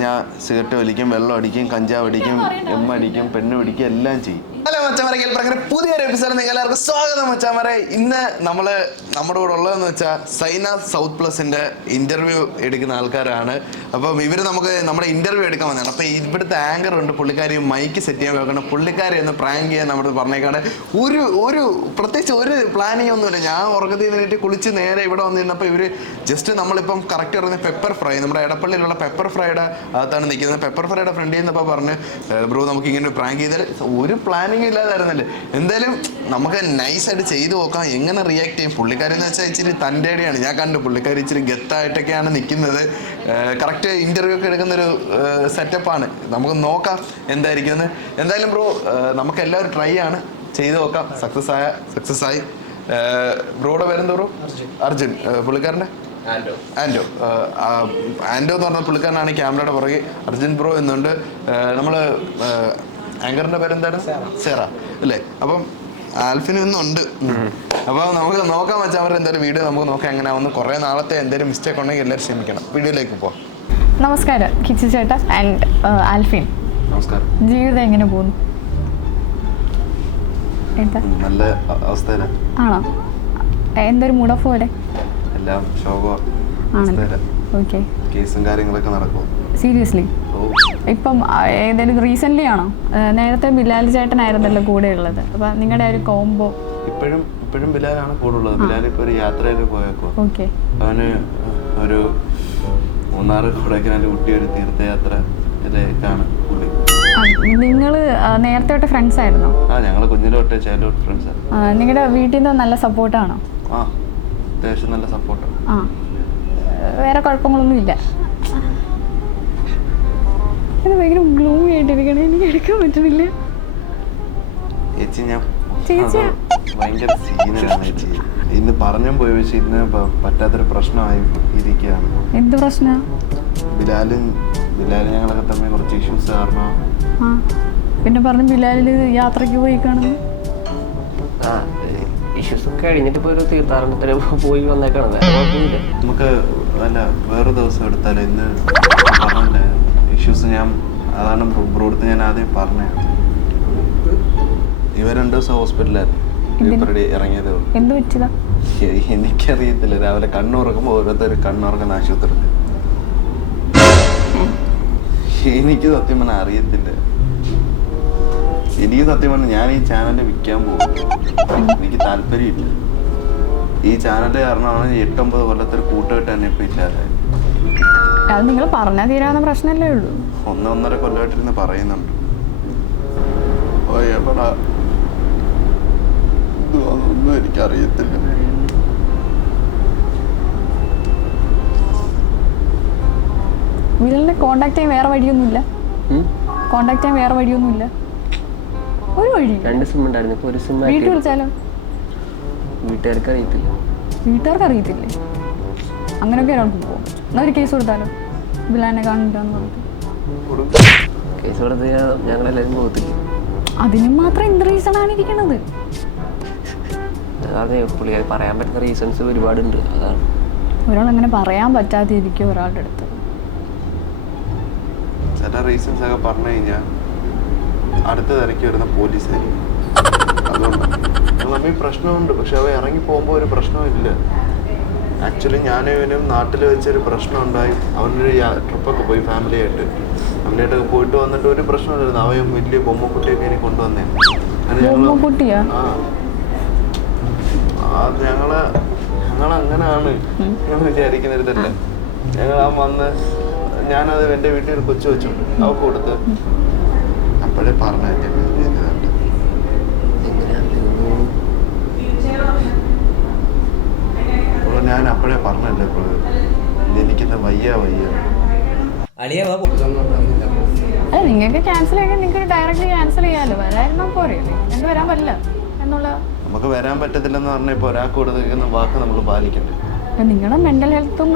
പറഞ്ഞാൽ സിഗരറ്റ് വലിക്കും, വെള്ളം അടിക്കും, കഞ്ചാവ് അടിക്കും, അടിക്കും, പെണ്ണ് പിടിക്കും, എല്ലാം ചെയ്യും. ഹലോ മച്ചാമാരെ, കേൾപ്പറങ്ങനെ പുതിയൊരു എപ്പിസോഡ് നിങ്ങൾ എല്ലാവർക്കും സ്വാഗതം മച്ചാമാരെ. ഇന്ന് നമ്മുടെ കൂടെ ഉള്ളതെന്ന് വെച്ചാൽ സൈന സൗത്ത് പ്ലസിന്റെ ഇന്റർവ്യൂ എടുക്കുന്ന ആൾക്കാരാണ്. അപ്പം ഇവർ നമുക്ക് നമ്മുടെ ഇന്റർവ്യൂ എടുക്കാൻ വന്നതാണ്. അപ്പം ഇവിടുത്തെ ആങ്കർ ഉണ്ട്, പുള്ളിക്കാരി മൈക്ക് സെറ്റ് ചെയ്യാൻ വെക്കണം, പുള്ളിക്കാരി ഒന്ന് പ്രാങ്ക് ചെയ്യാൻ നമ്മുടെ പറഞ്ഞേക്കാണ്. ഒരു പ്രത്യേകിച്ച് ഒരു പ്ലാനിങ് ഒന്നുമില്ല. ഞാൻ ഉറക്കത്തിൽ നിന്നിട്ട് കുളിച്ച് നേരെ ഇവിടെ വന്നിരുന്നപ്പോൾ ഇവർ ജസ്റ്റ് നമ്മളിപ്പം കറക്റ്റ് പറയുന്നത് പെപ്പർ ഫ്രൈ, നമ്മുടെ എടപ്പള്ളിയിലുള്ള പെപ്പർ ഫ്രൈയുടെ അകത്താണ് നിൽക്കുന്നത്. പെപ്പർ ഫ്രൈയുടെ ഫ്രണ്ടിൽ നിന്നപ്പോൾ പറഞ്ഞ് ബ്രോ നമുക്ക് ഇങ്ങനെ പ്രാങ്ക് ചെയ്താൽ ഒരു പ്ലാനിങ് ഇല്ലാതായിരുന്നല്ലേ. എന്തായാലും നമുക്ക് നൈസായിട്ട് ചെയ്തു നോക്കാം, എങ്ങനെ റിയാക്ട് ചെയ്യും. പുള്ളിക്കാരി എന്ന് വെച്ചാൽ ഇച്ചിരി തൻ്റെടിയാണ്. ഞാൻ കണ്ടു പുള്ളിക്കാരി ഇച്ചിരി ഗത്തായിട്ടൊക്കെയാണ് നിൽക്കുന്നത്. കറക്റ്റ് ഇൻ്റർവ്യൂ ഒക്കെ എടുക്കുന്നൊരു സെറ്റപ്പാണ്. നമുക്ക് നോക്കാം എന്തായിരിക്കുമെന്ന്. എന്തായാലും ബ്രോ നമുക്ക് എല്ലാവരും ട്രൈ ആണ്, ചെയ്തു നോക്കാം. സക്സസ് ആയി. ബ്രോയുടെ പേരെന്താ ബ്രോ? അർജുൻ. പുള്ളിക്കാരൻ്റെ ആൻഡോ എന്ന് പറഞ്ഞ പുള്ളിക്കാരനാണ് ക്യാമറയുടെ പുറകെ. അർജുൻ ബ്രോ എന്നുണ്ട്. നമ്മൾ ആങ്കറിന്റെ പേരെന്താണ്? സെറ അല്ലേ? അപ്പം ആൽഫിനും ഇന്നുണ്ട്. അപ്പോൾ നമുക്ക് നോക്കാൻ വെച്ചാൽ അവരുടെ എന്തായാലും വീഡിയോ നമുക്ക് നോക്കാം എങ്ങനെയാവുന്നു. കുറേ നാളത്തെ എന്തെങ്കിലും മിസ്റ്റേക്ക് ഉണ്ടെങ്കിൽ എല്ലാവരും ക്ഷമിക്കണം. വീഡിയോയിലേക്ക് പോവാം. നമസ്കാരം കിച്ചു ചേട്ടാ ആൻഡ് ആൽഫിൻ. നമസ്കാരം. ജീവിതം എങ്ങനെ പോകുന്നു? നല്ല അവസ്ഥയിലാണ്. ആണോ? എന്തൊരു മൂഡ് ഓഫ് പോലെ? എല്ലാം ശോകമാണ്. ഓക്കെ. കേസും കാര്യങ്ങളൊക്കെ നടക്കും. സീരിയസ്ലി? ഇപ്പം ഏതെങ്കിലും റീസെൻ്റ്ലി ആണോ? നേരത്തെ ബിലാൽ ചേട്ടനായിരുന്നല്ലോ കൂടെ ഉള്ളത്. അപ്പം നിങ്ങളുടെ ഒരു കോംബോ? ഇപ്പോഴും ബിലാലാണ് കൂടെ ഉള്ളത്. ബിലാൽ ഇപ്പോൾ ഒരു യാത്രയിൽ പോയേക്കോ. ഓക്കെ. അവന് ഒരു മൂന്നാറ് കൊടൈക്കനാൽ ഊട്ടി ഒരു തീർത്ഥയാത്രയിലേക്കാണ് പുള്ളി. നിങ്ങൾ നേരത്തെ തൊട്ട് ഫ്രണ്ട്സ് ആയിരുന്നോ? ഞങ്ങൾ കുഞ്ഞിലെ തൊട്ടേ ചൈൽഡ്ഹുഡ് ഫ്രണ്ട്സാണ്. നിങ്ങളുടെ വീട്ടിൽ നിന്ന് നല്ല സപ്പോർട്ടാണോ? അത്യാവശ്യം നല്ല സപ്പോർട്ടാണ്. വേറെ കുഴപ്പങ്ങളൊന്നും ഇല്ല? ഇത് ഭയങ്കര ഗ്ലൂമി ആയിട്ടിരിക്കണേ, എനിക്ക് എടുക്കാൻ പറ്റുന്നില്ല. ചേച്ചി ഭയങ്കര സീനാണ് ചേച്ചി. ഇന്ന് പറഞ്ഞും പോയി വെച്ച് ഇന്ന് പറ്റാത്തൊരു പ്രശ്നമായി ഇരിക്കുകയാണ്. എന്ത് പ്രശ്നം? ബിലാലും ഞങ്ങളൊക്കെ തമ്മിൽ കുറച്ച് ഇഷ്യൂസ് കാരണം. പിന്നെ പറഞ്ഞു ബിലാലില് യാത്രക്ക് പോയി കാണുന്നു. ഇഷ്യൂസ് ഒക്കെ കഴിഞ്ഞിട്ട് ഇപ്പോൾ ഒരു തീർത്ഥാടനത്തിന് പോയി വന്നേക്കാണ്. നമുക്ക് അല്ല വേറെ ദിവസം എടുത്താലോ? ഇന്ന് പറഞ്ഞില്ലേ ഇഷ്യൂസ്. അതാണ് ബ്രോടുത്ത് ഞാൻ ആദ്യം പറഞ്ഞത്. ഇവ 2 ദിവസം ഹോസ്പിറ്റലായിരുന്നു. ഇറങ്ങിയതേ ഉള്ളൂ. എന്ത് പറ്റിയതാ എനിക്കറിയത്തില്ല. രാവിലെ കണ്ണുറക്കുമ്പോൾ ഓരോരുത്തർ കണ്ണുറക്കുന്ന ആശുപത്രി. എനിക്ക് സത്യം പറഞ്ഞാൽ അറിയത്തില്ല. എനിക്ക് സത്യം പറഞ്ഞാൽ ഞാൻ ഈ ചാനൽ വിൽക്കാൻ പോകും. എനിക്ക് താല്പര്യമില്ല. ഈ ചാനൽ കാരണമാണ് 8-9 കൊല്ലത്തിൽ കൂട്ടുകെട്ട് തന്നെ ഇപ്പം ഇല്ലാതെ. അത് നിങ്ങൾ പറഞ്ഞാൽ തീരാവുന്ന പ്രശ്നമല്ലേ ഉള്ളൂ. 1-1.5 കൊല്ലമായിട്ടിരുന്ന് പറയുന്നുണ്ട്. അതൊന്നും എനിക്കറിയത്തില്ല. വിരലിനെ കോണ്ടാക്ട് ചെയ്യാൻ വേറെ വഴിയൊന്നുമില്ല? ഒരു വഴി? 2 സിം ഉണ്ടായിരുന്നു. ഇപ്പോൾ ഒരു സിം വീട്ടിൽ വിളിച്ചാലോ? വീട്ടുകാർക്ക് അറിയത്തില്ല. വീട്ടുകാർക്ക് അറിയത്തില്ലേ? അങ്ങനെയൊക്കെ ഒരാൾക്ക് പോകും. എന്നാൽ ഒരു കേസ് കൊടുത്താലോ? ബിലാലിനെ കാണില്ലാന്ന് പറഞ്ഞിട്ട് കേസ് കൊടുത്ത് ഞങ്ങളെല്ലാവരും പോകത്തില്ല. അതിന് മാത്രം എന്ത് റീസണാണ് ഇരിക്കണത്? അതെ, പുള്ളിക്കാർ പറയാൻ പറ്റുന്ന റീസൺസ് ഒരുപാടുണ്ട്. അതാണ് ഒരാളങ്ങനെ പറയാൻ പറ്റാതിരിക്കും ഒരാളുടെ അടുത്ത്. ചില റീസൺസ് ഒക്കെ പറഞ്ഞു കഴിഞ്ഞാൽ അടുത്ത തിരക്കി വരുന്ന പോലീസായിരിക്കും. അതുകൊണ്ടാണ് തമ്മിൽ പ്രശ്നമുണ്ട്. പക്ഷെ അവ ഇറങ്ങി പോകുമ്പോൾ ഒരു പ്രശ്നമില്ല. ആക്ച്വലി ഞാനും ഇവനും നാട്ടിൽ വെച്ചൊരു പ്രശ്നം ഉണ്ടായി. അവനൊരു ട്രിപ്പൊക്കെ പോയി ഫാമിലിയായിട്ടൊക്കെ പോയിട്ട് വന്നിട്ട് ഒരു പ്രശ്നമില്ലായിരുന്നു. അവൻ വലിയ ബൊമ്മക്കുട്ടിയൊക്കെ എനിക്ക് കൊണ്ടുവന്നേ. ഞങ്ങളങ്ങനാണ് ഞാൻ വിചാരിക്കുന്നില്ല. ഞങ്ങൾ വന്ന് ഞാനത് എൻ്റെ വീട്ടിൽ ഒരു കൊച്ചു വെച്ചുണ്ട് അവൾക്ക് കൊടുത്ത് അപ്പോഴേ പറഞ്ഞു. ഞാൻ അപ്പോഴേ പറഞ്ഞല്ലേ എനിക്കിന്ന് വയ്യ. അല്ല, നിങ്ങൾക്ക് ക്യാൻസൽ ചെയ്യാൻ നിങ്ങൾക്ക് ഡയറക്റ്റ്ലി ക്യാൻസൽ ചെയ്യാമല്ലോ. വരായിരുന്നോ പോരെ? എന്ത് വരാൻ പറ്റില്ല എന്നുള്ള നമുക്ക് വരാൻ പറ്റത്തില്ലെന്ന് പറഞ്ഞാൽ ഇപ്പോൾ ഒരാൾക്ക് കൊടുക്കുന്ന വാക്ക് നമ്മൾ പാലിക്കണ്ടേ? നിങ്ങളുടെ മെന്റൽ ഹെൽത്തും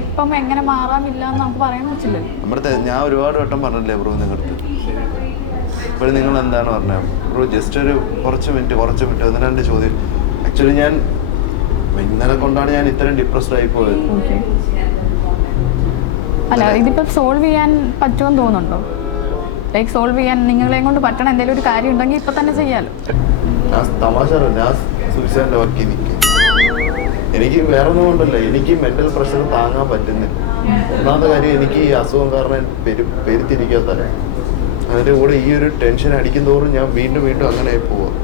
എപ്പം എങ്ങനെ മാറാമില്ല എന്ന് നമുക്ക് പറയാൻ പറ്റില്ല. നമ്മുടെ ഞാൻ ഒരുപാട് വട്ടം പറഞ്ഞില്ലേ ബ്രോ നിങ്ങളുടെ ഇപ്പോഴും നിങ്ങൾ എന്താണ് പറഞ്ഞത് ബ്രോ? ജസ്റ്റ് ഒരു കുറച്ച് മിനിറ്റ് 1-2 ചോദ്യം. ആക്ച്വലി ഞാൻ ഇന്നലെ കൊണ്ടാണ് ഞാൻ ഇത്രയും ഡിപ്രസ്ഡ് ആയി പോയത്. അല്ല ഇതിപ്പോൾ സോൾവ് ചെയ്യാൻ പറ്റുമെന്ന് തോന്നുന്നുണ്ടോ? ലൈക്ക് സോൾവ് ചെയ്യാൻ നിങ്ങളെയും കൊണ്ട് പറ്റണ എന്തെങ്കിലും ഒരു കാര്യം ഉണ്ടെങ്കിൽ ഇപ്പം തന്നെ ചെയ്യാമല്ലോ. ഞാൻ തമാശ ഞാൻ സൂയിസൈഡിൻ്റെ വക്കി നിൽക്കും. എനിക്ക് വേറെ ഒന്നും കൊണ്ടല്ല, എനിക്ക് മെൻ്റൽ പ്രഷർ താങ്ങാൻ പറ്റുന്നില്ല. ഒന്നാമത്തെ കാര്യം എനിക്ക് ഈ അസുഖം കാരണം പെരുത്തിരിക്കാത്തല്ല. അതിൻ്റെ കൂടെ ഈ ഒരു ടെൻഷൻ അടിക്കും തോറും ഞാൻ വീണ്ടും വീണ്ടും അങ്ങനെ പോവാം.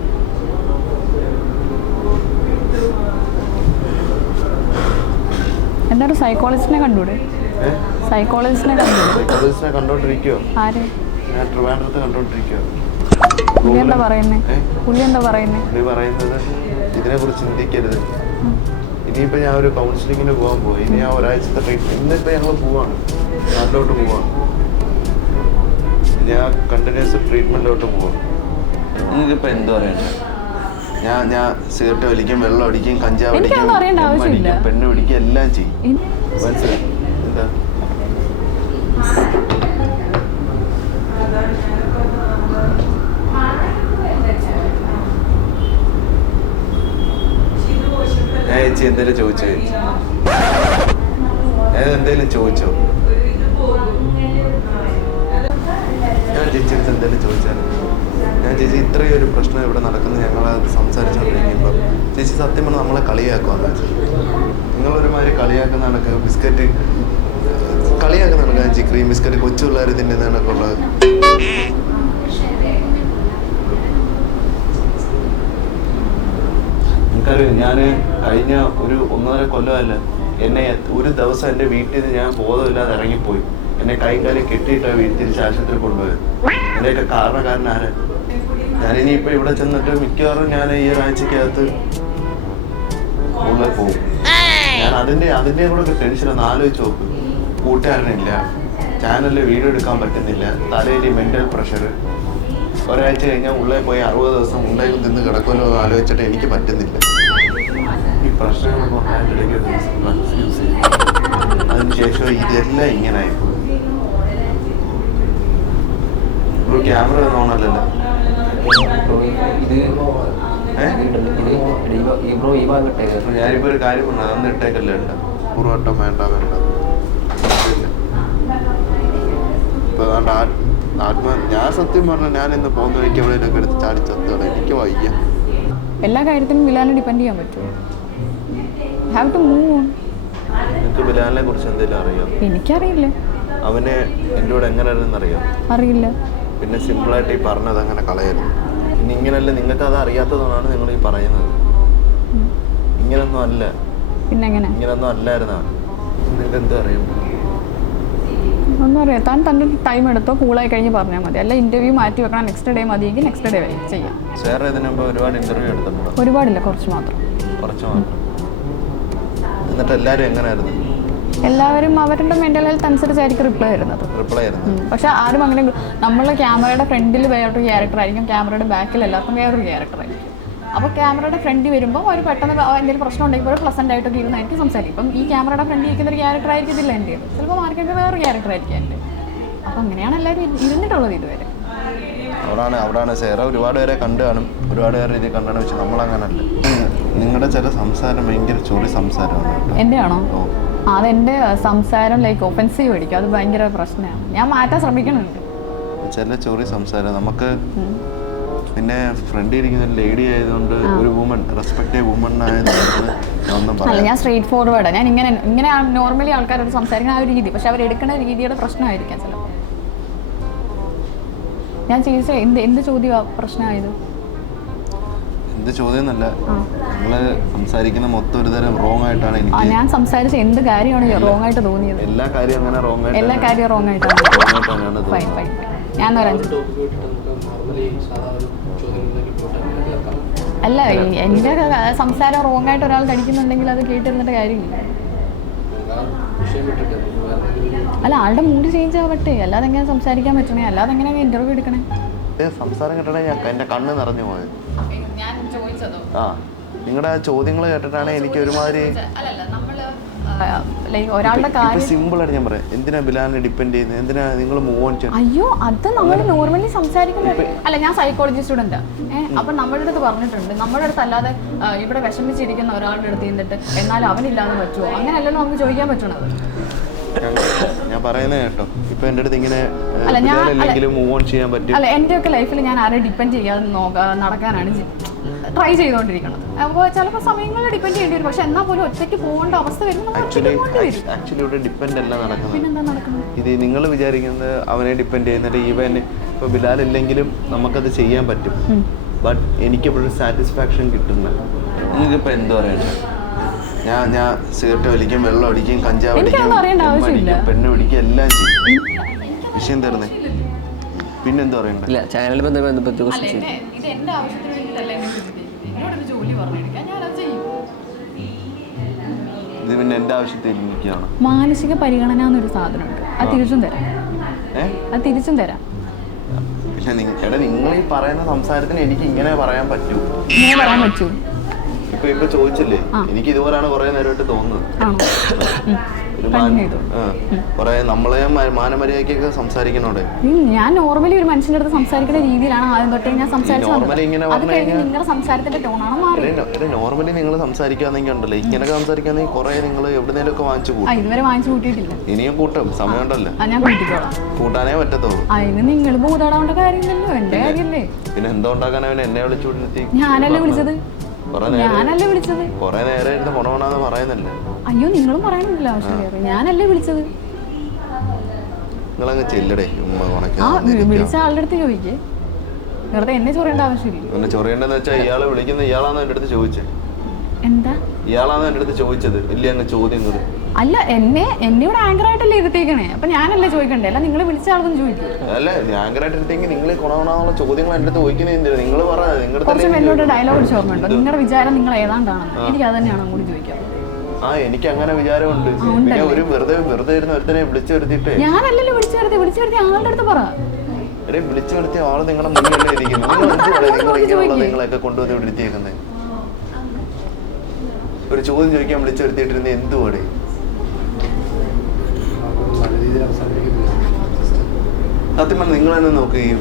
എന്താ ഒരു സൈക്കോളജിസ്റ്റിനെ കണ്ടൂടെ? സൈക്കോളജിസ്റ്റിനെ കണ്ടോണ്ടിരിക്കുവോ? ആര്? ഞാൻ ട്രിവാൻഡ്രത്ത് കണ്ടോണ്ടിരിക്കുവോ? പുള്ളി എന്താ പറയുന്നത്? പുള്ളി പറയുന്നത് ഇതിനെക്കുറിച്ച് ചിന്തിക്കരുത്. ഇനിയിപ്പോൾ ഞാൻ ഒരു കൗൺസിലിങ്ങിന് പോകാൻ പോയി. ഇനി ഞാൻ ഒരാഴ്ചത്തെ ട്രീറ്റ്മെൻറ്റ് ഇന്നിപ്പോൾ ഞങ്ങൾ പോവാണ്, നാട്ടിലോട്ട് പോവാണ്. ഞാൻ കണ്ടിന്യൂസ് ട്രീറ്റ്മെൻറ്റിലോട്ട് പോവാം. നിങ്ങൾക്കിപ്പോൾ എന്ത് പറയണ്ട? ഞാൻ സിഗരറ്റ് വലിക്കും, വെള്ളം അടിക്കും, കഞ്ചാവ് അടിക്കും, പെണ്ണ് പിടിക്കും, എല്ലാം ചെയ്യും. മനസ്സിലായി? എന്താ ചേച്ചി എന്തേലും ചോദിച്ചോ? എന്തേലും ചോദിച്ചോ? ഞാൻ ചേച്ചിയെടുത്ത് എന്തേലും ചോദിച്ചാൽ ഞാൻ ചേച്ചി ഇത്രയും ഒരു പ്രശ്നം ഇവിടെ നടക്കുന്നത് ഞങ്ങളത് സംസാരിച്ചുകൊണ്ടിരിക്കുമ്പോൾ ചേച്ചി സത്യം പറഞ്ഞാൽ നമ്മളെ കളിയാക്കുവാന്ന് വെച്ചാൽ നിങ്ങളൊരുമാതിരി കളിയാക്കുന്ന കണക്ക് ബിസ്ക്കറ്റ് കളിയാക്കുന്ന കണക്ക് ചേച്ചി ക്രീം ബിസ്ക്കറ്റ് കൊച്ചു പിള്ളേർ തിന്നുന്ന കണക്കുള്ളത്. എനിക്കറിയാം, ഞാൻ കഴിഞ്ഞ ഒരു 1.5 കൊല്ലമല്ല എന്നെ ഒരു ദിവസം എൻ്റെ വീട്ടിൽ നിന്ന് ഞാൻ ബോധമില്ലാതെ ഇറങ്ങിപ്പോയി. എന്നെ കൈയും കാലും കെട്ടിയിട്ടാണ് തിരിച്ച് ആശുപത്രിയിൽ കൊണ്ടുപോയത്. എൻ്റെയൊക്കെ കാരണക്കാരനാരെ? ഞാനിനിയിപ്പോൾ ഇവിടെ ചെന്നിട്ട് മിക്കവാറും ഞാൻ ഈ ഒരാഴ്ചക്കകത്ത് ഉള്ളിൽ പോകും. ഞാൻ അതിൻ്റെ കൂടെ ടെൻഷനൊന്ന് ആലോചിച്ച് നോക്കും. കൂട്ടുകാരനില്ല, ചാനലിൽ വീഡിയോ എടുക്കാൻ പറ്റുന്നില്ല, തലയിൽ മെൻ്റൽ പ്രഷർ. ഒരാഴ്ച കഴിഞ്ഞാൽ ഉള്ളിൽ പോയി 60 ദിവസം ഉള്ളിൽ നിന്ന് കിടക്കുമല്ലോ എന്ന് ആലോചിച്ചിട്ട് എനിക്ക് പറ്റുന്നില്ല. ഈ പ്രശ്നങ്ങളൊന്നും ഹാൻഡിലേക്ക് കൺഫ്യൂസ് ചെയ്യും. അതിനുശേഷം ഇതെല്ലാം ഇങ്ങനായി പോകും. ഒരു ക്യാമറ ഓണല്ലല്ലോ. ഞാനിപ്പോ ഒരു കാര്യം പറഞ്ഞു, അതൊന്നും ഇട്ടേക്കല്ലേ ഉണ്ട് പൂർവട്ടം വേണ്ട ഇപ്പൊ ഞാൻ സത്യം പറഞ്ഞ ഞാൻ ഇന്ന് പോകുന്ന വഴിക്ക് എവിടെയൊക്കെ എടുത്ത് ചാടി ചത്തുകളെ. എനിക്ക് വയ്യ. എല്ലാ കാര്യത്തിനും ബിലാലിനെ ഡിപ്പെൻഡ് ചെയ്യാൻ പറ്റുമോ? Have to move on. നിനക്ക് ബിലാലിനെ കുറിച്ച് എന്തെങ്കിലും അറിയാം? എനിക്കറിയില്ല. അവന് എൻ്റെ കൂടെ എങ്ങനെയാണെന്ന് അറിയാം? അറിയില്ല. പിന്നെ സിമ്പിളായിട്ട് ഈ പറഞ്ഞത് അങ്ങനെ കളയരുത്. പിന്നെ ഇങ്ങനല്ല, നിങ്ങൾക്ക് അത് അറിയാത്തതുകൊണ്ടാണ് നിങ്ങൾ ഈ പറയുന്നത്. ഇങ്ങനൊന്നും അല്ല. പിന്നെ ഇങ്ങനൊന്നും അല്ലായിരുന്നാണ്. നിങ്ങൾക്ക് എന്തും അറിയാം? ഒന്നും അറിയാം. തൻ്റെ ടൈം എടുത്തോ, കൂളായി കഴിഞ്ഞ് പറഞ്ഞാൽ മതി. അല്ല ഇന്റർവ്യൂ മാറ്റി വെക്കണം, നെക്സ്റ്റ് ഡേ മതിയെങ്കിൽ നെക്സ്റ്റ് ഡേ വരെ ചെയ്യാം. ഷെയർ ഇതിനുമ്പോൾ ഒരുപാട് ഇന്റർവ്യൂ എടുത്തിട്ടുണ്ടോ? ഒരുപാടില്ല, കുറച്ച് മാത്രം. എന്നിട്ട് എല്ലാവരും എങ്ങനെയായിരുന്നു? എല്ലാവരും അവരുടെ മെന്റൽ ഹെൽത്ത് അനുസരിച്ചായിരിക്കും റിപ്ലൈ വരുന്നത്. പക്ഷെ ആരും അങ്ങനെ നമ്മൾ ക്യാമറയുടെ ഫ്രണ്ടിൽ വേറൊരു ക്യാരക്ടർ ആയിരിക്കും, ക്യാമറയുടെ ബാക്കിൽ എല്ലാവർക്കും വേറൊരു ക്യാരക്ടർ ആയിരിക്കും. അപ്പോൾ ക്യാമറയുടെ ഫ്രണ്ടിൽ വരുമ്പോൾ അവർ പെട്ടെന്ന് എന്തെങ്കിലും പ്രശ്നം ഉണ്ടെങ്കിൽ പ്ലസൻ്റ് ആയിട്ടൊക്കെ ഇരുന്നായിരിക്കും സംസാരിക്കും. ഇപ്പം ഈ ക്യാമറയുടെ ഫ്രണ്ടിൽ ഇരിക്കുന്ന ഒരു ക്യാരക്ടർ ആയിരിക്കത്തില്ല എൻ്റെ, ചിലപ്പോൾ മാർക്കറ്റിൽ വേറൊരു ക്യാരക്ടർ ആയിരിക്കും എൻ്റെ. അപ്പോൾ അങ്ങനെയാണ് എല്ലാവരും ഇരുന്നിട്ടുള്ളത് ഇതുവരെ. അവിടാണ് സേറ ഒരുപാട് പേരെ കണ്ടു കാണും, ഒരുപാട് പേരെ ഇത് കണ്ടാണ്. വെച്ചാൽ നമ്മളങ്ങനല്ല. നിങ്ങളുടെ ചില സംസാരം ഭയങ്കര ചൊറി സംസാരമാണ്. എൻ്റെ ആണോ? അതെൻ്റെ സംസാരം ലൈക്ക് ഒഫൻസീവ് അടിക്കും, അത് ഭയങ്കര പ്രശ്നമാണ്. ഞാൻ മാറ്റാൻ ശ്രമിക്കുന്നുണ്ട്. ചില ചൊറി സംസാരം നമുക്ക്. പിന്നെ ഫ്രണ്ട് ഇരിക്കുന്ന ഒരു ലേഡി ആയതുകൊണ്ട്, ഒരു വുമൺ, റെസ്പെക്റ്റീവ് വുമൺ ആയതുകൊണ്ട് ഞാൻ സ്ട്രേറ്റ് ഫോർവേഡാണ്. ഞാൻ ഇങ്ങനെ നോർമലി ആൾക്കാരോട് സംസാരിക്കുന്ന ആ ഒരു രീതി, പക്ഷെ അവരെടുക്കുന്ന രീതിയുടെ പ്രശ്നമായിരിക്കാം ചിലപ്പോൾ. ഞാൻ ചോദിച്ച എന്ത് ചോദ്യമാണ് പ്രശ്നമായത്? എന്ത് ചോദ്യം എന്നല്ല, നിങ്ങൾ സംസാരിക്കുന്ന മൊത്തം ഒരു തരം റോങ് ആയിട്ടാണ് എനിക്ക്. ഞാൻ സംസാരിച്ച എന്ത് കാര്യമാണ് റോങ് ആയിട്ട് തോന്നിയത്? എല്ലാ കാര്യവും അങ്ങനെ റോങ് ആയിട്ട്, എല്ലാ കാര്യവും റോങ് ആയിട്ടാണ്. ഞാൻ അല്ല, എൻ്റെ സംസാരം റോങ് ആയിട്ട് ഒരാൾ കടിക്കുന്നുണ്ടെങ്കിൽ അത് കേട്ടിരുന്നിട്ട് കാര്യമില്ല. അല്ല, ആളുടെ മൂഡ് ചേഞ്ച് ആവട്ടെ, അല്ലാതെ എങ്ങനെ സംസാരിക്കാൻ പറ്റണേ? അല്ലാതെ എങ്ങനെ ഇന്റർവ്യൂ എടുക്കണേ? സംസാരം കേട്ടണേ എൻ്റെ കണ്ണ് നിറഞ്ഞു പോയത്. ആ, നിങ്ങളുടെ ചോദ്യങ്ങൾ കേട്ടിട്ടാണ് എനിക്ക് ഒരുമാതിരി ഒരാളുടെ കാര്യം സിമ്പിൾ ആയിട്ട് ഞാൻ പറയാം. എന്തിനാ ബിലാലിനെ ഡിപ്പെൻഡ് ചെയ്യുന്നത്? എന്തിനാ നിങ്ങൾ മൂവ് ഓൺ ചെയ്യുന്നത്? അയ്യോ, അത് നമ്മൾ നോർമലി സംസാരിക്കുന്നത്. അല്ല, ഞാൻ സൈക്കോളജി സ്റ്റുഡൻറ്റാ. അപ്പം നമ്മളുടെ അടുത്ത് പറഞ്ഞിട്ടുണ്ട്, നമ്മുടെ അടുത്ത് അല്ലാതെ ഇവിടെ വിഷമിച്ചിരിക്കുന്ന ഒരാളുടെ അടുത്ത് ഇരുന്നിട്ട് എന്നാലും അവനില്ലാതെ പറ്റുമോ? അങ്ങനെയല്ലല്ലോ നമുക്ക് ചോദിക്കാൻ പറ്റണത്. ഞാൻ ഞാൻ പറയുന്നത് കേട്ടോ. ഇപ്പൊ എൻ്റെ അടുത്ത് ഇങ്ങനെ അല്ല, മൂവ് ഓൺ ചെയ്യാൻ പറ്റും. അല്ല, എൻ്റെ ഒക്കെ ലൈഫിൽ ഞാൻ ആരെ ഡിപ്പെൻഡ് ചെയ്യാതെ നടക്കാനാണ് ട്രൈ ചെയ്തുകൊണ്ടിരിക്കുന്നത്. അപ്പോൾ ചിലപ്പോൾ സമയങ്ങളിൽ ഡിപ്പെൻഡ് ചെയ്യേണ്ടി വരും. പക്ഷെ എന്നാൽ പോലും ഒറ്റയ്ക്ക് പോകേണ്ട അവസ്ഥ വരുമ്പോൾ ആക്ച്വലി ഇവിടെ ഡിപ്പെൻഡ് അല്ല നടക്കുന്നത്. പിന്നെന്താ നടക്കുന്നത്? ഇത് നിങ്ങൾ വിചാരിക്കുന്നത് അവനെ ഡിപ്പെൻഡ് ചെയ്യുന്നിട്ട് ഈവൻ ഇപ്പൊ ബിലാൽ ഇല്ലെങ്കിലും നമുക്കത് ചെയ്യാൻ പറ്റും. ബട്ട് എനിക്കിപ്പോഴൊരു സാറ്റിസ്ഫാക്ഷൻ കിട്ടുന്നില്ല. നിങ്ങൾക്കിപ്പോൾ എന്താ പറയണ്ടേ? ഞാൻ സിഗരറ്റ് വലിക്കും, വെള്ളം അടിക്കും, കഞ്ചാവ് അടിക്കും, പെണ്ണ് പിടിക്കും, എല്ലാം ചെയ്യും. വിഷയം തരുന്നേ പിന്നെന്താ പറയണ്ടേ? ഇല്ല, ചാനൽ ബന്ധപ്പെട്ട് ഇത് പിന്നെ എന്റെ ആവശ്യത്തിൽ എനിക്കാണ്. മാനസിക പരിഗണന എന്നൊരു സാധനമുണ്ട്. അത് തിരിച്ചും തരാം. അത് തിരിച്ചും തരാം. പക്ഷെ നിങ്ങൾ ഈ പറയുന്ന സംസാരത്തിന് എനിക്ക് ഇങ്ങനെ പറയാൻ പറ്റൂ? ഇങ്ങനെ പറയാൻ പറ്റൂ? ഇപ്പൊ ചോദിച്ചില്ലേ, എനിക്ക് ഇതുപോലെയാണ് കുറെ നേരമായിട്ട് തോന്നുന്നത്. കൊറേ നമ്മളെ മാനമര്യാദക്കൊക്കെ സംസാരിക്കണോടെ. ഞാൻ നോർമലി ഒരു മനുഷ്യന്റെ അടുത്ത് സംസാരിക്കുന്ന രീതിയിലാണ് ആദ്യം തൊട്ടേ ഞാൻ സംസാരിച്ചത്. നിങ്ങളുടെ സംസാരത്തിന്റെ ടോണാണ് മാറി. നോർമലി നിങ്ങൾ സംസാരിക്കാന്നെങ്കിൽ ഉണ്ടല്ലോ, ഇങ്ങനെയൊക്കെ സംസാരിക്കാന്നെങ്കിൽ കുറെ നിങ്ങൾ എവിടുന്നേലും ഒക്കെ വാങ്ങിച്ചു കൂട്ടും. ഇതുവരെ വാങ്ങിച്ചു കൂട്ടിയിട്ടില്ല. ഇനിയും കൂട്ടും, സമയമുണ്ടല്ലോ. ഞാൻ കൂട്ടിക്കോളാം. കൂട്ടാനേ പറ്റത്തുള്ളൂ. അതിന് നിങ്ങൾ ഭൂതാടാവേണ്ട കാര്യമില്ലല്ലോ, എന്റെ കാര്യല്ലേ. പിന്നെ എന്തോ ഉണ്ടാക്കാൻ അവൻ എന്നെ വിളിച്ചുകൊണ്ടിരുത്തി? ഞാനല്ലേ വിളിച്ചത്. ഞാനല്ലേ വിളിച്ചത്. കൊറേ നേരം ഇരുന്ന് കൊണവണാന്ന് പറയുന്നല്ലേ? അയ്യോ, നിങ്ങളും പറയാനില്ല. ഞാനല്ലേ വിളിച്ചത്. നിങ്ങളങ്ങ് ചെല്ലടേ. വിളിച്ച ആളുടെ അടുത്ത് ചോദിക്കേ, വെറുതെ എന്നെ ചൊറിയേണ്ട ആവശ്യമില്ല. എന്നെ ചൊറിയേണ്ടെന്ന് വെച്ചാൽ ഇയാളെ വിളിക്കുന്ന ഇയാളാന്ന് എന്റെ അടുത്ത് ചോദിച്ചേ. എന്താ ഇയാളാന്ന് എന്റെ അടുത്ത് ചോദിച്ചത്? വലിയ അങ്ങ് ചോദ്യങ്ങൾ അല്ല. എന്നെ ഇവിടെ ആങ്കർ ആയിട്ടല്ലേ ഇരുത്തേക്കണേ. അപ്പൊ ഞാനല്ലേ ചോദിക്കണ്ടേ? അല്ല, നിങ്ങൾ വിളിച്ച ആളൊന്നും ചോദിക്കും. അല്ല, ആങ്കർ ആയിട്ട് ഇരുത്തേക്ക് നിങ്ങൾ കൊണവണാന്നുള്ള ചോദ്യങ്ങൾ എന്റെ അടുത്ത് ചോദിക്കുന്നത് നിങ്ങൾ പറയാം. കുറച്ചും എന്നോട് ഡയലോഗ് ചോർന്നുണ്ടോ? നിങ്ങളുടെ വിചാരം നിങ്ങൾ ഏതാണ്ടാണ്. എനിക്ക് അത് തന്നെയാണ് അങ്ങോട്ട് ചോദിക്കാം. എനിക്ക് അങ്ങനെ വിചാരമുണ്ട്. പിന്നെ ഒരു വെറുതെ ഇരുന്ന് ഒരുത്തനെ വിളിച്ചു വരുത്തിട്ടേ. ഞാനല്ലല്ലോ വിളിച്ചു വരുത്തി ആളുടെ അടുത്ത് പറ. വിളിച്ചു വരുത്തിയ ആള് നിങ്ങളുടെ മുന്നിലല്ലേ ഇരിക്കുന്നത്. നിങ്ങളൊക്കെ കൊണ്ടുവന്ന് വിളിച്ചേക്കുന്നത്. ഒരു ചോദ്യം ചോദിക്കാൻ വിളിച്ചു വരുത്തിയിട്ടിരുന്ന എന്തുവാടേ? സത്യം പറഞ്ഞാൽ നിങ്ങൾ തന്നെ നോക്കുകയും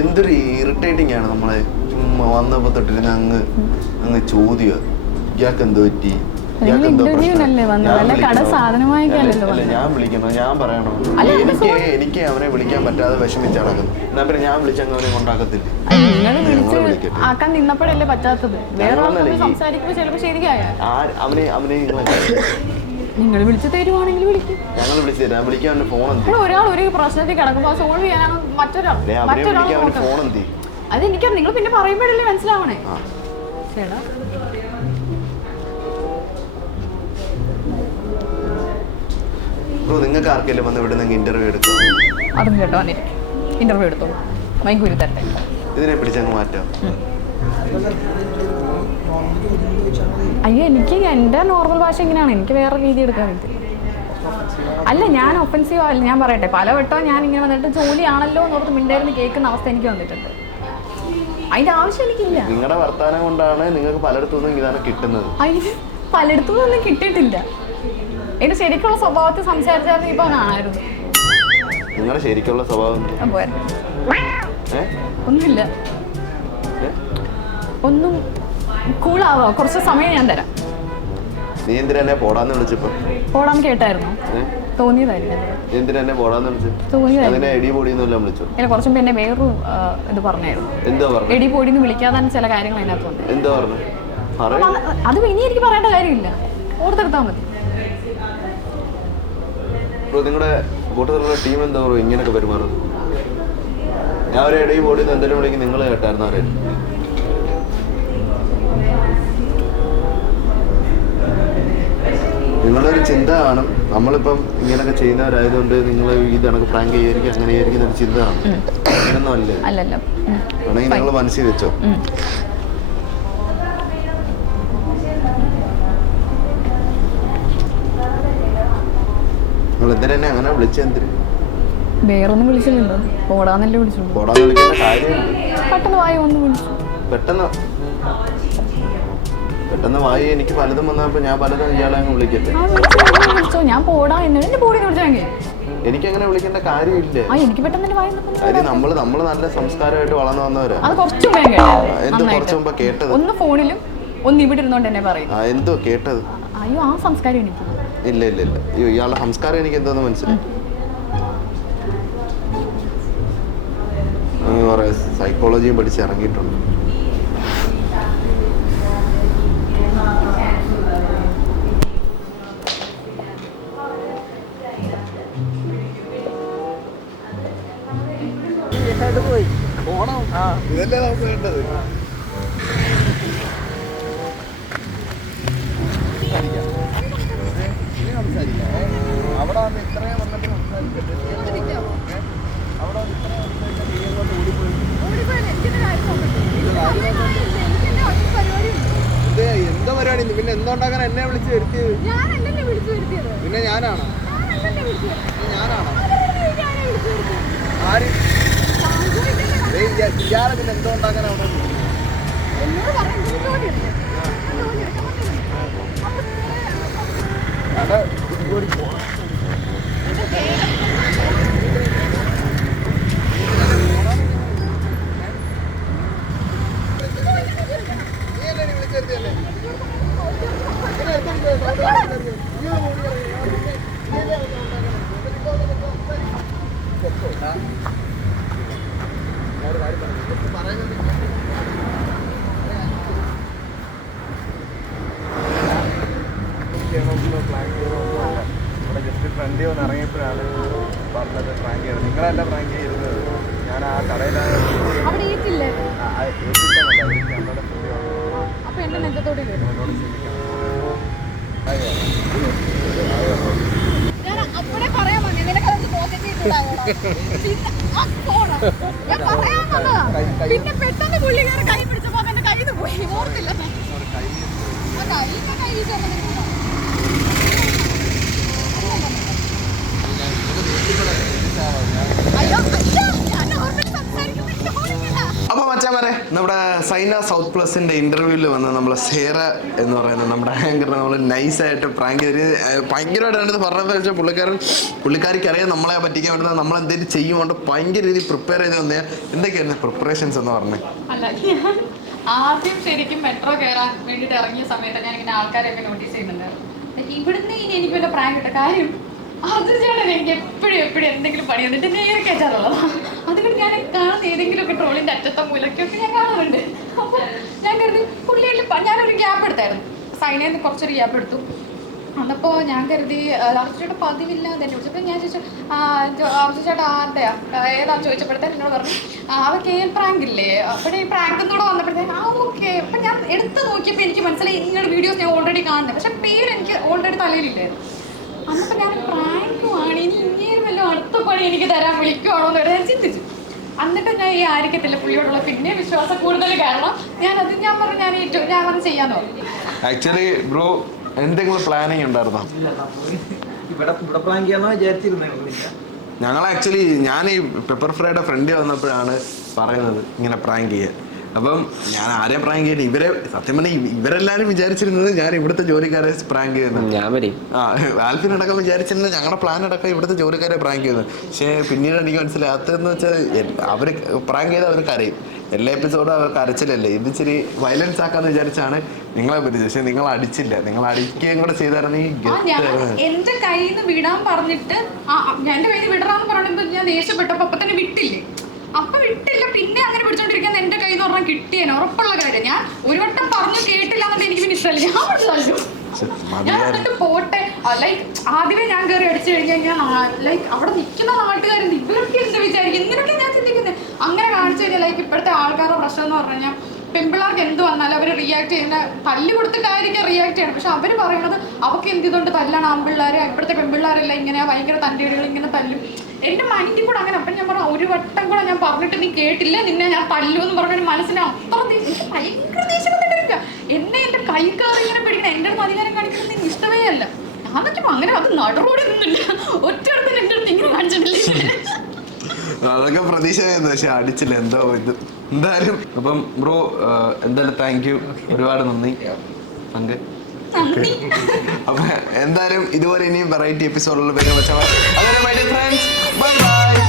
എന്തൊരു ഇറിറ്റേറ്റിംഗ് ആണ് നമ്മളെ. വന്നപ്പോ തൊട്ടിരുന്ന അങ്ങ് ചോദ്യം, ഇയാൾക്ക് എന്തോ പറ്റി, ഞാൻ വിളിക്കണോ, ഞാൻ പറയണോ? എനിക്ക് അവനെ വിളിക്കാൻ പറ്റാതെ വിഷമിച്ച് നടക്കുന്നു. എന്നാ പിന്നെ ഞാൻ വിളിച്ചങ്ങ് അവനെ കൊണ്ടാക്കത്തില്ല. ആക്കാൻ നിന്നപ്പോഴല്ലേ പറ്റാത്തത്. സംസാരിക്കുമ്പോ ചിലപ്പോ ശരിയായ അവനെ നിങ്ങൾ വിളിച്ചു തരുവാണെങ്കിൽ വിളിക്കും. ഞങ്ങൾ വിളിച്ചു തരാം. വിളിക്കാൻ ഫോൺ എന്ത്? ഒരാൾ ഒരു പ്രശ്നത്തിൽ കിടക്കുമ്പോ സോൾവ് ചെയ്യാനാണ് മറ്റൊരാൾ. ഫോൺ എന്ത്? അതെനിക്കറിയാം. നിങ്ങൾ പിന്നെ പറയുമ്പോഴല്ലേ മനസ്സിലാവണേ. ചേട്ടാ, നിങ്ങൾക്ക് ആർക്കെങ്കിലും വന്ന് ഇവിടെ നിന്ന് ഇന്റർവ്യൂ എടുക്കും? അതും കേട്ടോ, വന്നിരിക്കും. ഇന്റർവ്യൂ എടുത്തോളൂ. മൈക്കൂരി തരട്ടെ. ഇതിനെ പിടിച്ചങ്ങ് മാറ്റാം. അയ്യോ, എനിക്ക് എൻ്റെ നോർമൽ ഭാഷ ഇങ്ങനെയാണ്. എനിക്ക് വേറെ രീതി എടുക്കാൻ പറ്റും. അല്ല, ഞാൻ ഒഫൻസീവ് ആവില്ല. ഞാൻ പറയട്ടെ, പലവട്ടം ഞാൻ ഇങ്ങനെ വന്നിട്ട് ജോലിയാണല്ലോ എന്നോർത്ത് മിണ്ടായിരുന്നു കേൾക്കുന്ന അവസ്ഥ എനിക്ക് വന്നിട്ടുണ്ട്. അതിന്റെ ആവശ്യം എനിക്കില്ല. നിങ്ങളുടെ വർത്താനം കൊണ്ടാണ് നിങ്ങൾക്ക് പലയിടത്തുനിന്നും ഇതാണ് കിട്ടുന്നത്. അതിന് പലയിടത്തുനിന്നും കിട്ടിയിട്ടില്ല. എന്റെ ശരിക്കുള്ള സ്വഭാവത്തിൽ സംസാരിച്ചായിരുന്നു ഇപ്പൊ കാണായിരുന്നു. നിങ്ങളുടെ ശരിക്കുള്ള സ്വഭാവം ഒന്നുമില്ല. ഒന്നും കൂളാവോ? കുറച്ച് സമയം ഞാൻ തരാം. നീ എന്തിനെ പോടാന്ന് വിളിച്ചപ്പോ? പോടാന്ന് കേട്ടായിരുന്നു. തോന്നിയതായിരുന്നു. എന്തിനെ പോടാന്ന് വിളിച്ചു? തോന്നിയതായിരുന്നു. എടി പൊടിയൊന്നുമില്ല വിളിച്ചു. ഇല്ല, കുറച്ചും പിന്നെ വേറൊരു ഇത് പറഞ്ഞായിരുന്നു. എന്തോ പറഞ്ഞു? എടി പൊടിന്ന് വിളിക്കാതെ ചില കാര്യങ്ങൾ അതിനകത്തുണ്ട്. എന്തോ പറഞ്ഞു? അത് ഇനി എനിക്ക് പറയേണ്ട കാര്യമില്ല. ഓർത്തെടുത്താൽ മതി. നിങ്ങളുടെ കൂട്ടത്തിലുള്ള ടീം എന്താ പറയുക ഇങ്ങനെയൊക്കെ പെരുമാറുന്നത്? ഞാൻ ഒരു ഇടയിൽ ബോഡിന്ന് എന്തെങ്കിലും വിളിക്കും. നിങ്ങൾ കേട്ടായിരുന്നു അറിയാം? നിങ്ങളുടെ ഒരു ചിന്ത കാണും. നമ്മളിപ്പം ഇങ്ങനെയൊക്കെ ചെയ്യുന്നവരായതുകൊണ്ട് നിങ്ങൾ ഇത് കണക്ക് പ്രാങ്ക് ചെയ്യായിരിക്കും, അങ്ങനെ ചെയ്യായിരിക്കും ഒരു ചിന്ത കാണും. അങ്ങനൊന്നും അല്ലേ? ആണെങ്കിൽ നിങ്ങൾ മനസ്സിൽ വെച്ചോ. നിങ്ങൾ എന്തിനെ അങ്ങനെ വിളിച്ചെന്തിന്? വേറൊന്നും വിളിച്ചില്ലല്ലോ. പോടാന്നല്ലേ വിളിച്ചുള്ളൂ. പോടാന്ന് വിളിക്കേണ്ട കാര്യം പെട്ടെന്ന് വായി ഒന്ന് വിളിച്ചു. പെട്ടെന്ന് വായി എനിക്ക് പലതും വന്നപ്പോ ഞാൻ പലതും ഇയാളെ അങ്ങ് വിളിക്കട്ടെ. വിളിച്ചോ, ഞാൻ പോടാ എന്നെ പോടി വിളിച്ചെങ്കിൽ എനിക്കങ്ങനെ വിളിക്കേണ്ട കാര്യമില്ല. എനിക്ക് പെട്ടെന്ന് കാര്യം നമ്മള് നല്ല സംസ്കാരമായിട്ട് വളർന്നു വന്നവരാ. അത് കുറച്ചു എന്തോ കുറച്ചു മുമ്പ് കേട്ടത്. ഒന്ന് ഫോണിലും ഒന്ന് ഇവിടെ ഇരുന്നോണ്ട് എന്നെ പറയും. എന്തോ കേട്ടത്? അയ്യോ, ആ സംസ്കാരം എനിക്ക് ഇല്ല. ഇയാളുടെ സംസ്കാരം എനിക്ക് എന്തോന്ന് മനസ്സിലായി. പറയുക സൈക്കോളജിയും പഠിച്ച് ഇറങ്ങിയിട്ടുണ്ട്. ഇതല്ലേ നമുക്ക് വേണ്ടത്. അവിടെ വന്ന് ഇത്രയും വന്നിട്ട് സംസാരിക്കട്ടെ. അവിടെ വന്ന് ഇത്രയും എന്തോ പരിപാടി? പിന്നെ എന്തുകൊണ്ടാക്കാൻ എന്നെ വിളിച്ച് വരുത്തിയത്? പിന്നെ ഞാനാണോ? ആര് ഇയാളെ പിന്നെ എന്തുകൊണ്ടാക്കാൻ അവിടെ ഇവിടെ ജസ്റ്റ് ഫ്രണ്ടി ഒന്ന് ഇറങ്ങിയപ്പോഴാണ് പറഞ്ഞത് പ്രാങ്ക് ചെയ്തത്. നിങ്ങളല്ല പ്രാങ്ക് ചെയ്തത്, ഞാൻ ആ കടയിലാണ്. പിന്നെ പെട്ടെന്ന് പുള്ളിക്കാരൻ കൈ പിടിച്ചപ്പോ എന്റെ കയ്യിൽ പോയി ഓർത്തില്ല. അപ്പൊ മച്ചാമാരെ, നമ്മുടെ സൈന സൗത്ത് പ്ലസിന്റെ ഇന്റർവ്യൂവിൽ വന്ന് നമ്മളെ സേറ എന്ന് പറയുന്ന നമ്മുടെ ആങ്കറിനെ നമ്മൾ നൈസായിട്ട് പ്രാങ്ക് ചെയ്ത് ഭയങ്കരമായിട്ട് പറഞ്ഞതെന്ന് വെച്ചാൽ പുള്ളിക്കാരിക്ക് അറിയാം നമ്മളെ പറ്റിക്കാൻ പറ്റുന്ന നമ്മൾ എന്തെങ്കിലും ചെയ്യുമ്പോൾ ഭയങ്കര രീതിയിൽ പ്രിപ്പയർ ചെയ്ത് വന്നേ. എന്തൊക്കെയായിരുന്നു പ്രിപ്പറേഷൻസ് എന്ന് പറഞ്ഞത്? ആദ്യം ശരിക്കും മെട്രോ കയറാൻ വേണ്ടിയിട്ട് ഇറങ്ങിയ സമയത്ത് ഞാൻ ഇങ്ങനെ ആൾക്കാരെയൊക്കെ നോട്ടീസ് ചെയ്യുന്നുണ്ടായിരുന്നു. ഇവിടുന്ന് ഇനി എനിക്ക് വല്ല പ്രാങ്ക് ഇട്ട കാര്യം അർജുൻ എനിക്ക് എപ്പോഴും എന്തെങ്കിലും പണി വന്നിട്ട് നേരെ കയറ്റാറുള്ളതാണ്. അതുകൊണ്ട് ഞാൻ കാണുന്ന ഏതെങ്കിലുമൊക്കെ ട്രോളിൻ്റെ അറ്റത്തോ മൂലക്കൊക്കെ ഞാൻ കാണാറുണ്ട്. അപ്പോൾ ഞാൻ കരുതി പുള്ളിയിൽ ഞാനൊരു ഗ്യാപ്പ് എടുത്തായിരുന്നു, സൈനയിൽ നിന്ന് കുറച്ചൊരു ഗ്യാപ്പ് എടുത്തു. അന്നപ്പോൾ ഞാൻ കരുതി അർജുനേട്ട പതിവില്ലാതെ തന്നെ വിളിച്ചപ്പോൾ ഞാൻ ചോദിച്ചു അർജുൻ ചേട്ടാ ആരുടെയാ ഏതാന്ന് ചോദിച്ചപ്പോഴത്തേന് എന്നോട് പറഞ്ഞു അവൻ KL പ്രാങ്ക് ഇല്ലേ, അവിടെ ഈ പ്രാങ്ക് എന്നോട് വന്നപ്പോഴത്തേക്ക് ഓക്കെ. അപ്പം ഞാൻ എടുത്ത് നോക്കിയപ്പോൾ എനിക്ക് മനസ്സിലായി നിങ്ങളുടെ വീഡിയോസ് ഞാൻ ഓൾറെഡി കാണുന്നത്, പക്ഷെ പേര് എനിക്ക് ഓൾറെഡി തലയിലില്ലായിരുന്നു. അന്നപ്പോൾ ഞാൻ പ്രാങ്കുമാണ്, ഇനി ഇങ്ങനെ വല്ല അടുത്ത പണി എനിക്ക് തരാൻ വിളിക്കുവാണോ എന്ന് ഞാൻ ചിന്തിച്ചു. എന്നിട്ട് ഞാൻ ഈ ആയിരിക്കത്തില്ല പുള്ളിയോടുള്ള പിന്നെ വിശ്വാസം കൂടുതൽ കാരണം ഞാൻ പറഞ്ഞു ഞാൻ വന്ന് ചെയ്യാന്ന് പറഞ്ഞു. ആക്ച്വലി ബ്രോ എന്തെങ്കിലും പ്ലാനിങ് ഉണ്ടായിരുന്നോ? ഞങ്ങൾ ആക്ച്വലി ഞാൻ ഈ പെപ്പർ ഫ്രൈയുടെ ഫ്രണ്ട് വന്നപ്പോഴാണ് പറയുന്നത് ഇങ്ങനെ പ്രാങ്ക് ചെയ്യാൻ. അപ്പം ഞാൻ ആരെയും പ്രാങ്ക് ചെയ്യില്ല, ഇവരെ സത്യം പറഞ്ഞാൽ ഇവരെല്ലാരും വിചാരിച്ചിരുന്നത് ഞാൻ ഇവിടുത്തെ ജോലിക്കാരെ പ്രാങ്ക് ചെയ്യുന്നത്. ആൽഫിൻ അടക്കം വിചാരിച്ചിരുന്നത് ഞങ്ങളുടെ പ്ലാൻ അടക്കം ഇവിടുത്തെ ജോലിക്കാരെ പ്രാങ്ക് ചെയ്യുന്നത്. പക്ഷേ പിന്നീട് എനിക്ക് മനസ്സിലാകത്തതെന്ന് വെച്ചാൽ അവർ പ്രാങ്ക് ചെയ്ത് അവർ കരയും. എല്ലാ എപ്പിസോഡും അവർ കരച്ചിലല്ലേ, ഇത് ഇച്ചിരി വയലൻസ് ആക്കാന്ന് വിചാരിച്ചാണ് നിങ്ങളെ പറ്റി. പക്ഷെ നിങ്ങൾ അടിച്ചില്ല, നിങ്ങൾ അടിക്കുകയും കൂടെ ചെയ്തായിരുന്നെങ്കിൽ എന്റെ കയ്യിൽ നിന്ന് വിടാൻ പറഞ്ഞിട്ട് എന്റെ കയ്യിൽ നിന്ന് വിടറാന്ന് പറഞ്ഞപ്പോ ഞാൻ ദേഷ്യപ്പെട്ടപ്പോ അപ്പൊ തന്നെ വിട്ടില്ലേ. അപ്പൊ വിട്ടില്ല, പിന്നെ അങ്ങനെ പിടിച്ചോണ്ടിരിക്കാൻ എന്റെ കയ്യിൽ നിന്ന് പറഞ്ഞാൽ കിട്ടിയേനെ ഉറപ്പുള്ള കാര്യം. ഞാൻ ഒരു വട്ടം പറഞ്ഞു കേട്ടില്ല എന്നിട്ട് എനിക്ക് പിന്നെ ഇഷ്ടമല്ല, ഞാൻ എന്നിട്ട് പോട്ടെ. ലൈക്ക് ആദ്യമേ ഞാൻ കയറി അടിച്ചു കഴിഞ്ഞാൽ ലൈക്ക് അവിടെ നിൽക്കുന്ന നാട്ടുകാരുണ്ട്, ഇവരൊക്കെ എന്ത് വിചാരിക്കും ഇങ്ങനെയൊക്കെ ഞാൻ ചിന്തിക്കുന്നത്. അങ്ങനെ കാണിച്ചു കഴിഞ്ഞാൽ ലൈക്ക് ഇപ്പോഴത്തെ ആൾക്കാരുടെ പ്രശ്നം എന്ന് പറഞ്ഞു കഴിഞ്ഞാൽ പെൺപിള്ളേർക്ക് എന്ത് വന്നാലും അവർ റിയാക്ട് ചെയ്യുന്ന തല്ല് കൊടുത്തിട്ടായിരിക്കും റിയാക്ട് ചെയ്യണം. പക്ഷെ അവർ പറയുന്നത് അവർക്ക് എന്തുകൊണ്ട് തല്ലാണ് ആൺപിള്ളേർ, ഇപ്പോഴത്തെ പെൺപിള്ളേരെല്ലാം ഇങ്ങനെ ഭയങ്കര തൻ്റെടികൾ ഇങ്ങനെ തല്ലും. എൻ്റെ മൈൻഡിൽ കൂടെ അങ്ങനെ. അപ്പം ഞാൻ പറഞ്ഞു ഒരു വട്ടം കൂടെ ഞാൻ പറഞ്ഞിട്ട് നീ കേട്ടില്ല, നിന്നെ ഞാൻ തല്ലു എന്ന് പറഞ്ഞൊരു മനസ്സിന് അത്ര ഭയങ്കര ദേഷ്യം വന്നിട്ടില്ല. എന്നെ എൻ്റെ കൈക്കാറ് ഇങ്ങനെ പിടിക്കണം, എൻ്റെ അടുത്ത് അധികാരം കാണിക്കുന്നത് എനിക്ക് ഇഷ്ടമേ അല്ല. ഞാൻ പറ്റുമ്പോൾ അങ്ങനെ അത് നടുറോടെ നിന്നില്ല, ഒറ്റ അടുത്ത് എൻ്റെ അടുത്ത് ഇങ്ങനെ കാണിച്ചിട്ടില്ല. അതൊക്കെ പ്രതീക്ഷയായിരുന്നു, പക്ഷെ അടിച്ചില്ല എന്തോ ഇത്. എന്തായാലും അപ്പം ബ്രോ എന്തായാലും താങ്ക് യു, ഒരുപാട് നന്ദി പങ്ക്. അപ്പൊ എന്തായാലും ഇതുപോലെ ഇനിയും വെറൈറ്റി എപ്പിസോഡുകൾ വരുന്ന വെച്ചാൽ ഫ്രണ്ട്സ് ബൈ ബൈ.